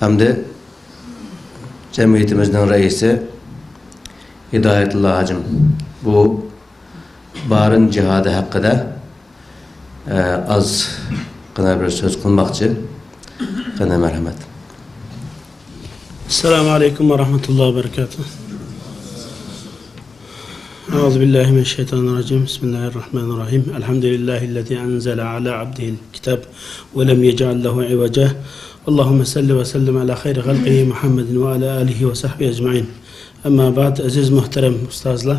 hem de cemiyetimizin reisi Hidayetullah Hacım bu barın cihadı hakkında az gına bir söz kılmakçı. Gına merhamet. Esselamu Aleyküm ve Rahmetullahi ve Berekatuhu. Euzubillahimineşşeytanirracim. Bismillahirrahmanirrahim. Elhamdülillahillezî enzele ala abdihil kitab ve lem yec'al lehu ivaca. Allahümme salli ve sellem ala hayri halqihi Muhammedin ve ala alihi ve sahbihi ecmaîn. Amma ba'd, aziz muhterem ustazlar,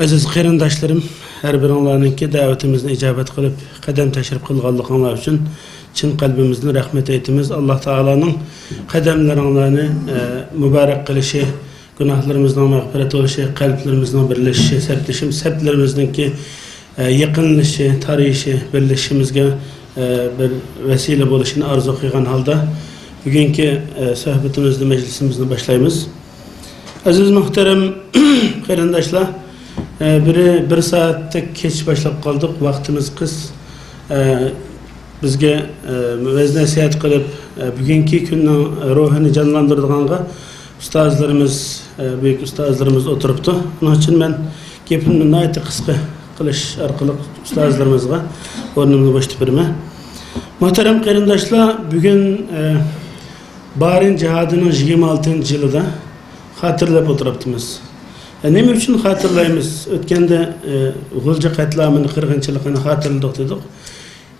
aziz qarindoshlarım, her biringlarninki davetimizne icabet kılıp kadem teşrif kılganlıqlar üçün çin kalbimizden rahmet eytimiz. Allah Teala'nın kademlerini mübarek kılışı, günahlarımızdan mağfiret oluşu, kalplerimizden birleşişi, septlerimizdeki yakınlışı, tarihişi, birleşişimizge bir vesile buluşunu arzu kıygan halde bugünkü sohbetimizde, meclisimizde başlayımız. Aziz muhterem qarindoshlar, bir saatlik geç başlap kaldık, vaktimiz kıs. Bizge nasihat kılıp bugünkü günün ruhunu canlandırdığında ustazlarımız, büyük ustazlarımız oturuptu. Onun için ben gepimni nayeti kıska kılış arkalık ustazlarımızga ornumunu başlayıp birime. Muhterem qarindoshlar, bugün Barin cihadının 26. yılıda hatırlap oturuptımız. Neme üçün hatırlayımız? Ötkende Gulca katliamını, kırgınçılıkını hatırladık dedik.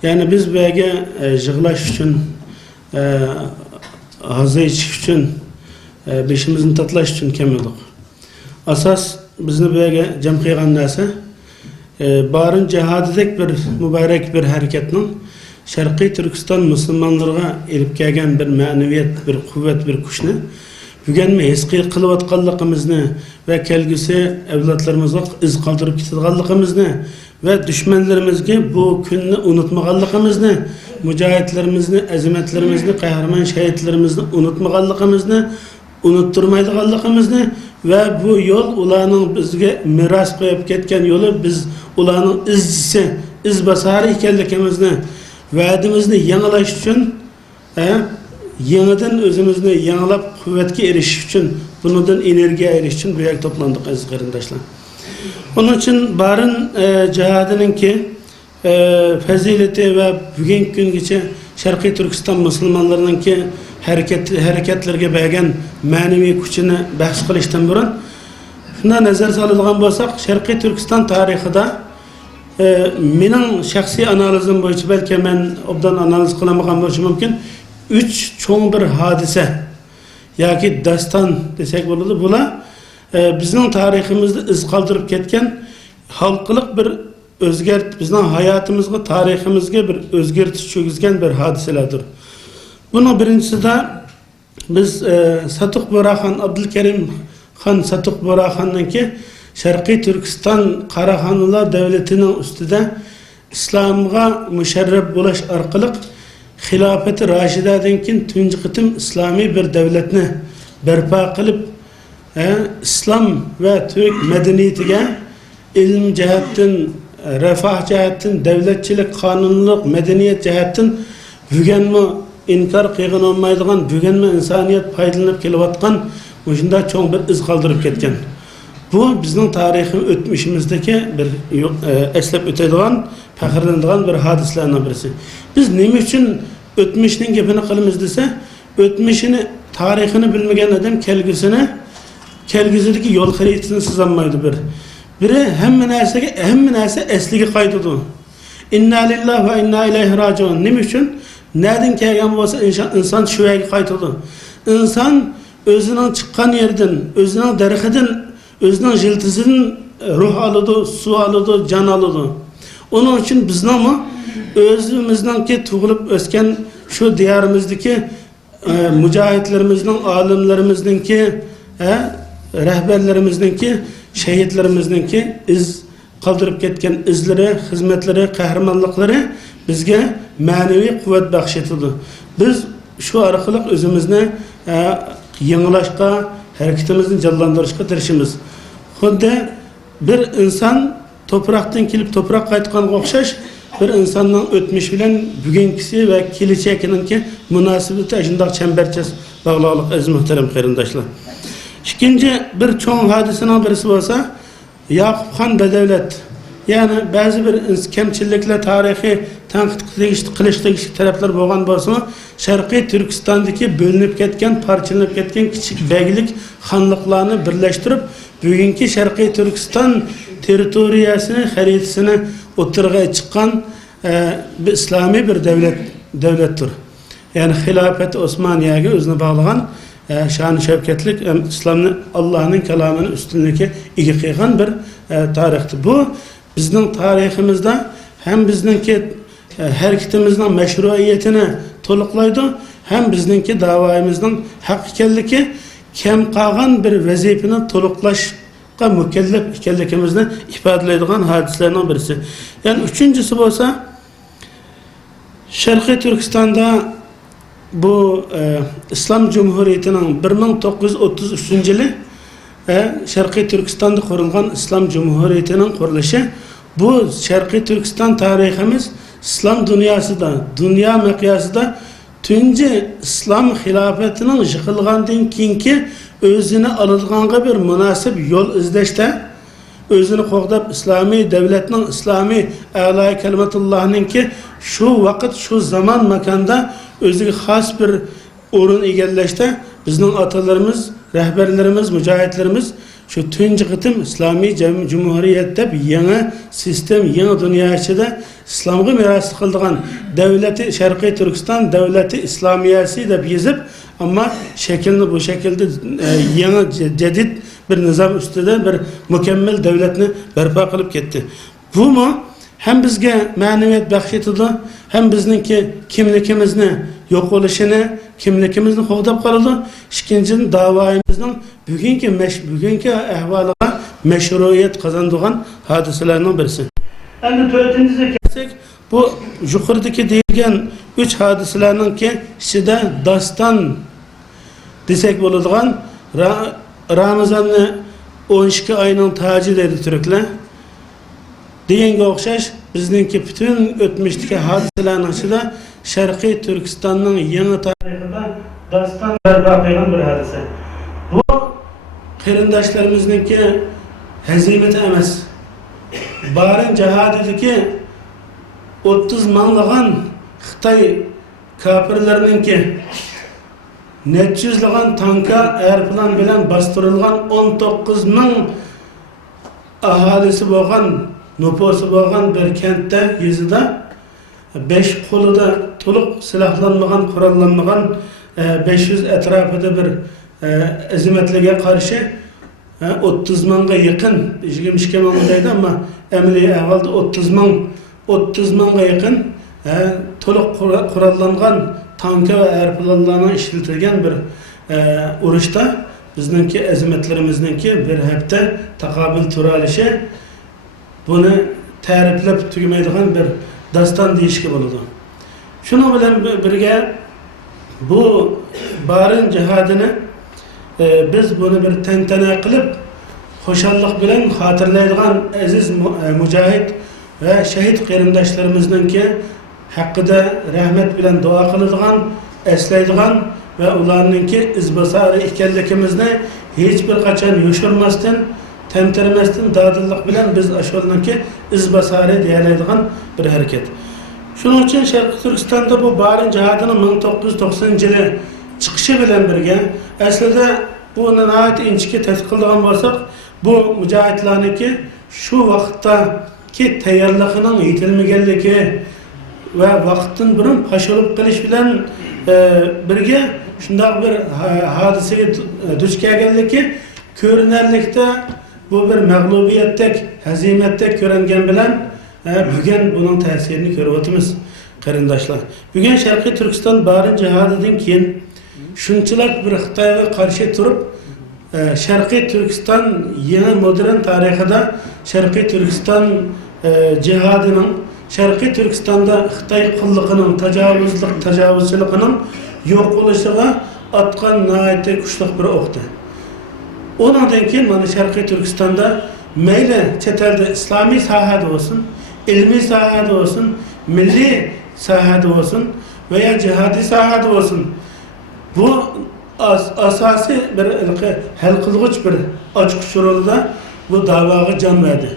Yani biz böyle jığlaş üçün, hazı içiş üçün, beşimizin tatlaş üçün kemedik. Asas bizni böyle cem kıygan nasi, Barin cihadidek bir mübarek bir hareketinin Şarkı Türkistan Müslümanlarına elip gelgen bir maneviyet, bir kuvvet, bir kuşni bugün hesqi qılıp atqanlığımızı ve kelgüsü evlatlarımızga iz qaldırıp ketadiganlığımızı ve düşmanlarımızga bu günni unutmaganlığımızı, mücahitlerimizni, azimatlarimizni, kahraman şehitlerimizni unutmaganlığımızı, unutturmaydiganlığımızı ve bu yol ularning bizga miras qo'yib ketgan yolu biz ularning izchisi, iz basari ekanligimizni, va'dimizni yangilash uchun yeniden özümüzü yanılap kuvvetke eriş için, bundan energiya eriş için bu yer toplandık aziz qarindoshlar. Onun için Barin cihadının ki fazileti ve bugünkü güngacha Şarkı Türkistan Müslümanlarının ki hareketlerge bergen manevi kuchini bahs qilishdan burun shundan nazar soladigan bo'lsak, Şarkı Türkistan tarixida mening shaxsiy analizim bo'yicha, belki men obdan analiz qilamagan bo'lishim mumkin, 3 çoğun bir hadise, ya ki dastan desek bo'ladi. Bular bizning tariximizda iz qoldirib ketgan halkılık bir özgert, bizning hayotimizga, tariximizga bir o'zgartish cho'gizgan bir hodisalardir. Bunun birincisi de biz Satuq Buraxon, Abdulkarim Xon Satuq Buraxonninki Şarkı Türkistan Qaraxonlar devletinin üstüde İslam'a müşerref bulaş arkalık Hilafeti Raşidadan keyin tunji qitim İslami bir devletni berpa qilib, İslam ve Türk medeniyetiga ilm jihatdan, refah jihatdan, devletçilik, qonunluk, medeniyet jihatdan bugunmi inkar qilgan olmaydigan, bugunmi insoniyat foydalanib kelayotgan o'shunda cho'ng bir iz qoldirib ketgan. Bu bizning tarixi o'tmishimizdagi bir eslab o'tadigan, faxrlanadigan bir hadislardan birisi. Biz nima uchun o'tmishning gapini qilamiz desa, o'tmishini, tarixini bilmagan odam kelgusidagi yo'l xaritasini chizolmaydi. Biri hamma narsa asliga qaytadi. Inna lillahi va inna ilayhi rajiun. Nima uchun? Nereden kelgan bo'lsa inson shu yerga qaytadi. İnson o'zining chiqqan yerdan, o'zining daraxidan, o'zining jiltisidan ruh oladi, suv oladi, jon oladi. Onun için bizning özümüzdeki tug'ilib o'sgan şu diyarimizdeki mücahitlerimizden, alimlerimizdeki, rehberlerimizdeki, şehitlerimizdeki iz qoldirib ketgan izleri, hizmetleri, kahramanlıkları bizge manevi kuvvet bahşetidi. Biz şu arkalık özümüzne yangilaşqa, hareketimizni canlandırışqa tirishimiz. Xuddi bir inson topraktan kelib toprak qaytganga o'xshash bir insanın ötmüş bilen bugünkisi ve keliçekininki münasebeti aşındak çemberçes bağlılık aziz muhterem qarindaşlar. İkinci bir çoğun hadisinin birisi olsa Yakup Han Bedevlet, yani bazı bir kemçillikle tarihi tanqid qilish taraflar bo'lgan bo'lsa, Sharqiy Turkistondagi bölünüp ketgan, parçalanıp ketgan kichik beglik xonliqlarni birlashtirib, bugungi Sharqiy Turkiston territoriyasini, xaritasini o'tirg'a chiqqan bir islomiy bir davlatdir. Yani Xilafat Osmaniyaga o'zini bog'lagan şan-ı şevketlik İslam'ın Allah'ın kelamının üstünlüğü iki qilgan bir tarixdir. Bu bizning tariximizde hem bizningki harakatimizning meşruiyetini to'liqlaydi, hem bizningki davoyimizning haq ekanligi, kam qolgan bir vazifani to'liqlashga mukallaf ekanligimizni ifodalaydigan hodisalarning birisi. Yani üçüncüsü bo'lsa, Sharqiy Turkistonda bu İslam Cumhuriyeti'nin 1933 yılı Sharqiy Turkistonda kurulgan İslam Cumhuriyeti'nin kuruluşu, bu Sharqiy Turkiston tariximiz İslam dünyasında, dünya miqyasida tunji İslam hilafetinin yıkılgandan keyinki özünü alılganga bir münasip yol izlashda, özünü qo'g'dab İslami devletinin, İslami a'lo kalimatullohning ki şu vakit, şu zaman makanda özüge xas bir o'rin egallashda bizning atalarımız, rehberlerimiz, mücahitlerimiz şu tunji qitim İslami Cumhuriyet'te bir yeni sistem, yeni dünya içinde İslam'a miras qildigan devleti Sharqiy Turkiston devleti İslamiyasi deb yezib, ama şekilde bu şekilde yeni jadid bir nizam üstüde bir mükemmel devletini berpa qilib ketdi. Bu mu? Hem bizge maneviyat baxşetidi, hem bizninki kimligimizni yo'q bo'lishini, kimligimizni qo'g'dab qoladi. İkinci davoyimizning bugungi ahvoliga meşruiyet qozondigan hodisalarning birisi. Endi to'rtinchisiga kelsak, bu yuqoridagi deyilgan 3 hodisalarningki ichida doston desak bo'ladigan Ramazonni 12 oyning taji dedi Türkler. Deganga o'xshash bizningki bütün o'tmishdagi hodisalarning ichida Sharqiy Turkistonning yangi tarixida doston barpo qilgan bir hodisa. Bu qarindoshlarimizningki hazimati emas. Barin jihadidagi 30 minglagan Xitoy kafirlarininki necha yuzlagan tanka, aeroplan bilan bostirilgan 19 ming aholisi bo'lgan, nüfusu bo'lgan bir kentda, yezida 5 qo'lida to'liq silahlanmagan, qurollanmagan 500 etrafida bir azimatlarga qarshi 30 mingga yaqin, 22 ming deydi, ama amaliy ahvolda 30 mingga yaqin to'liq qurollangan tanka ve aeroplanlarning ishlatilgan bir urushda bizningki azimatlarimizningki bir hafta taqobil turalishi bunu ta'riflab tugamaydigan bir daston deyishga bo'ladi. Shuning bilan birga bu barin jihadini biz bunu bir tantana qilib, xo'shallik bilan xotirlaydigan aziz mujohid ve şehit qarindoshlarimizningki haqqida rahmat bilan duo qiladigan, eslaydigan ve ularningki izbosari ekanligimizni hech bir qachon yo'shirmasdan, temtirmesden dadillik bilen biz aşolunki izbasari deyiladigan bir hareket. Şunun için Sharqiy Turkistonda bu barin jihadının 1990 yılı çıkışı bilen birge, aslında bu nihayet inçiki tespit qiladigan bo'lsak, bu mücahitlarniki şu vaqtda ki tayyorlig'ining yetilmaganligi ve vaqtdan burun paşolib qilish bilan birge shunday bir hodisaga duch kelganligi ko'rinarlikda bu bir mag'lubiyatdek, hazimatdek ko'ringan bilan bugun buning ta'sirini ko'ryapmiz qarindoshlar. Bugun Sharqiy Turkiston barin jihadidan keyin shunchalar bir Xitoyga qarshi turib, Sharqiy Turkiston yeni modern tarixida Sharqiy Turkiston jihadining, Sharqiy Turkistonda Xitoy qulliqining, tajovuzchiligining yo'q bo'lishiga atgan nihoyatda kuchli bir o'qdi. Ondan keyin mana Sharqiy Turkistonda mayli chet elda islomiy sohada bo'lsin ilmi sahada olsun, milli sahada olsun veya cihadi sahada olsun. Bu asasi bir hal kılgıç bir açık rolda bu davaga can verdi.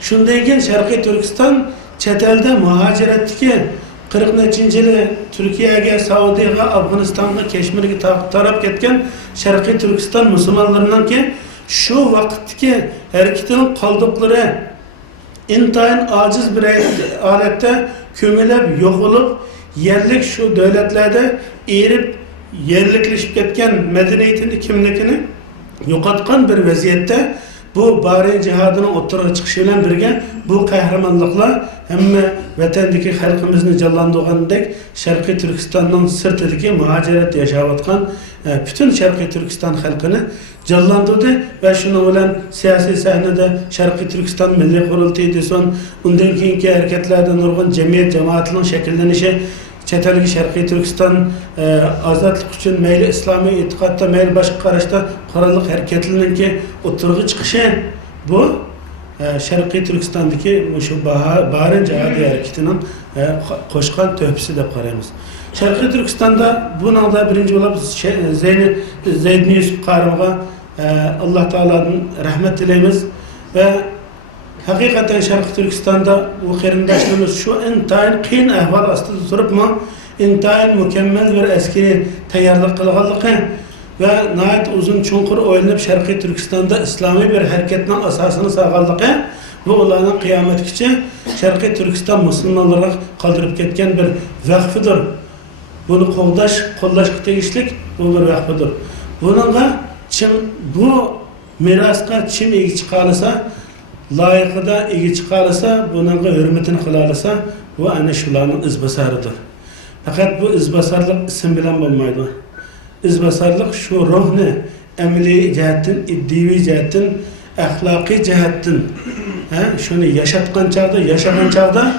Şundayken Şarkı Türkistan chet elde muhaciratdagi 40 nechinchi Türkiye'ye, Saudiyaga, Afg'onistonga, Keşmirga tarab ketgan Şarkı Türkistan musulmonlarining ki şu vaqtdagi harakatining qoldiqlari intayin aciz bir aletde kömülüp, yok olup, yerlik şu devletlerde erip, yerlikleşip ketken medeniyetini, kimlikini yo'qotgan bir vaziyette bu bari cihadının o'ttirga chiqishidan birga bu qahramonliklar hamma vatandagi xalqimizni jonlantirgandek Sharqiy Turkistonning sirtidagi muhacirat yashayotgan bütün Sharqiy Turkiston xalqini jonlantirdi ve şunu bilan siyosiy sahnada Sharqiy Turkiston Milliy Qurultiyi desin, undan keyingi hareketlerden nurg'un jamiyat jamoatining shakllanishi, chet elga Sharqiy Turkiston ozodlik uchun mayli islomiy e'tiqodda, mayli boshqa qarashda qurolli harakatlarninki o'ttirg'i chiqishi bu Sharqiy Turkistondagi shu barin jihodiy harakatining qo'shgan to'pisi deb qaraymiz. Sharqiy Turkistonda buningda birinchi bo'lib Zeyd Yusuf Qarimga Alloh taoladan rahmat tilaymiz ve hakikaten Sharqiy Turkistonda bu qarindoshlarimiz shu intayin qiyin ahvol ostida turibmi, intayin mukammal bir askeri tayyorlik qilganligi ve nayet uzun chunqur o'ylanib Sharqiy Turkistonda islomiy bir harakatning asosini solganligi bu ularning qiyomatgacha Sharqiy Turkiston musulmonlariga qoldirib ketgan bir vaqfidir. Bunu qo'llashga tegishlik bu bir vaqfidir. Buningga kim bu mirosga kim ega chiqa olsa, loyiqida ega chiqa olsa, buningga hurmatini qila olsa, bu ana shularning izbosaridir. Faqat bu izbosarlik ism bilan bo'lmaydi. İzbasarlık şu ruhni amaliy jihatdan, iddiviy jihatdan, axloqiy jihatdan şunu yaşatgan çağda, yaşagan çağda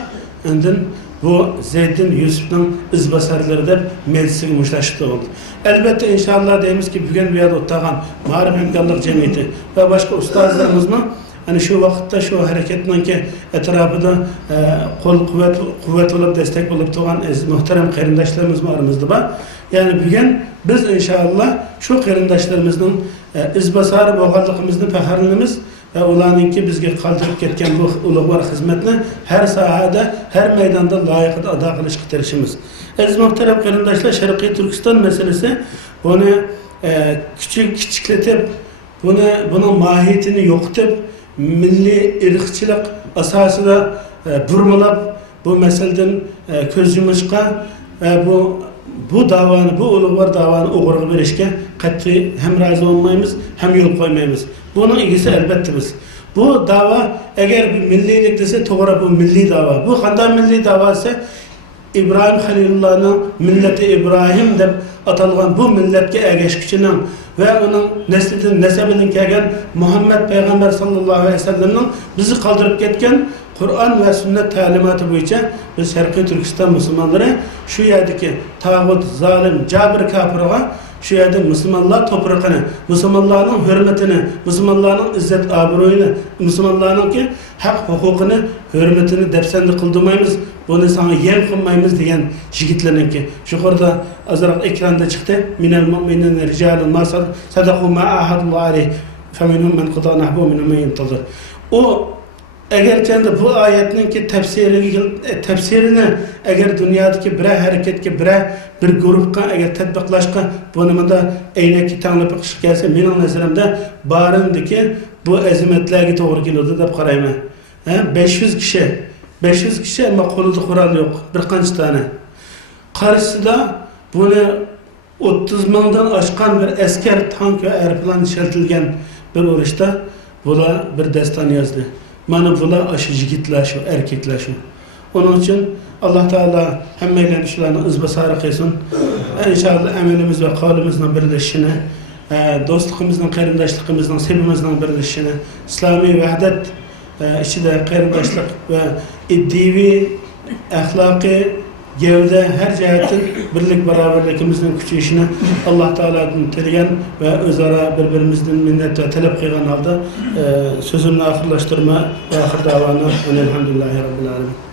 ondan bu Zeydin Yusuf'ning izbasarlari deb meclisiga mushtlashib oldu. Elbette inşallah deymiz ki bugün bu yerda o'tgan Ma'rif hamkorlik jamiyati ve başka ustozlarimizni hani şu vakitte şu hareketninki etrafında kuvvet olup destek olup tuğan muhterem qarindoshlarimiz aramızda var. Yani bugün biz inşallah şu qarindoshlarımızın izbasarı bo'lganligimizni faxrlanamiz ve ularninki bizga qoldirib ketgan bu ulug'vor xizmatni her sahada, her meydanda loyiqida ado qilishga tirishimiz. Aziz muhterem qarindoshlar, Sharqiy Turkiston meselesi bunu kichiklatib, bunun mahiyetini yo'qotib, milli irqchilik asosida burmalab bu meseleden ko'z yumishga ve bu davani, bu ulug'vor davani o'g'irga berishga qat'iy hem razı olmaymiz, hem yo'l qo'ymaymiz. Bunun ilgisi elbette biz. Bu dava eğer bir millilik dese to'g'ri bu milliy dava. Bu qanday milliy dava ise İbrahim Halilullah'ın milleti İbrahim deb atalgan bu milletke ergeçkiçinin ve onun nesebinden kelgan Muhammed Peygamber sallallahu aleyhi ve sellem'nin bizi kaldırıp ketken Kur'an ve sünnet talimatı boyunca biz Sharqiy Turkiston musulmonlari şu yerdeki tağut, zalim, cabir kafirga şu yerde Müslümanlar toprağını, Müslümanların hürmetini, Müslümanların izzet abroyunu, Müslümanların ki hak hukukunu, hürmetini depsendi kıldırmayımız, bunu sana yem kılmayımız diyen jigitlerin ki şu kadar azırak ekranda çıktı. Minel mu'minin ricalun ma sadaku ma ahadullah aleyh feminhum men qada nahbu minhum men yintazir. O eğer kendi bu ayetinin ki tefsirini eğer dünyadaki bir hareketki bir grupka eğer tatbiqlashqa bunu da aynaki tanlap gelse mening nazarimda barindiki bu azimatlarga to'g'ri keladi deb qarayman. 500 kişi ama qo'lida qurol yo'q, bir qancha tane. Qarshida buni 30 mingdan oshgan bir askar, tank va aeroplan ishlatilgan bir urushda bular bir daston yozdi. Mana bular aşı yigitlar şu, erkekler şu. Onun için Allah Teala hemmeyle şularını izbasarı kılsın. İnşallah emelimiz ve kavlimizden birleşişine, dostluğumuzdan, qarindoshligimizdan, sevgimizdan birleşişine, İslami vahdet içinde qarindoshlik ve iddivi, ahlaki, gevde her cihetin birlik beraberlikimizin küçüğüşüne Allah Teala'dan tilegen ve özara birbirimizden minnet ve talep kıygan halda sözümle ahırlaştırma ve ahir davana elhamdülillahi rabbil alemin.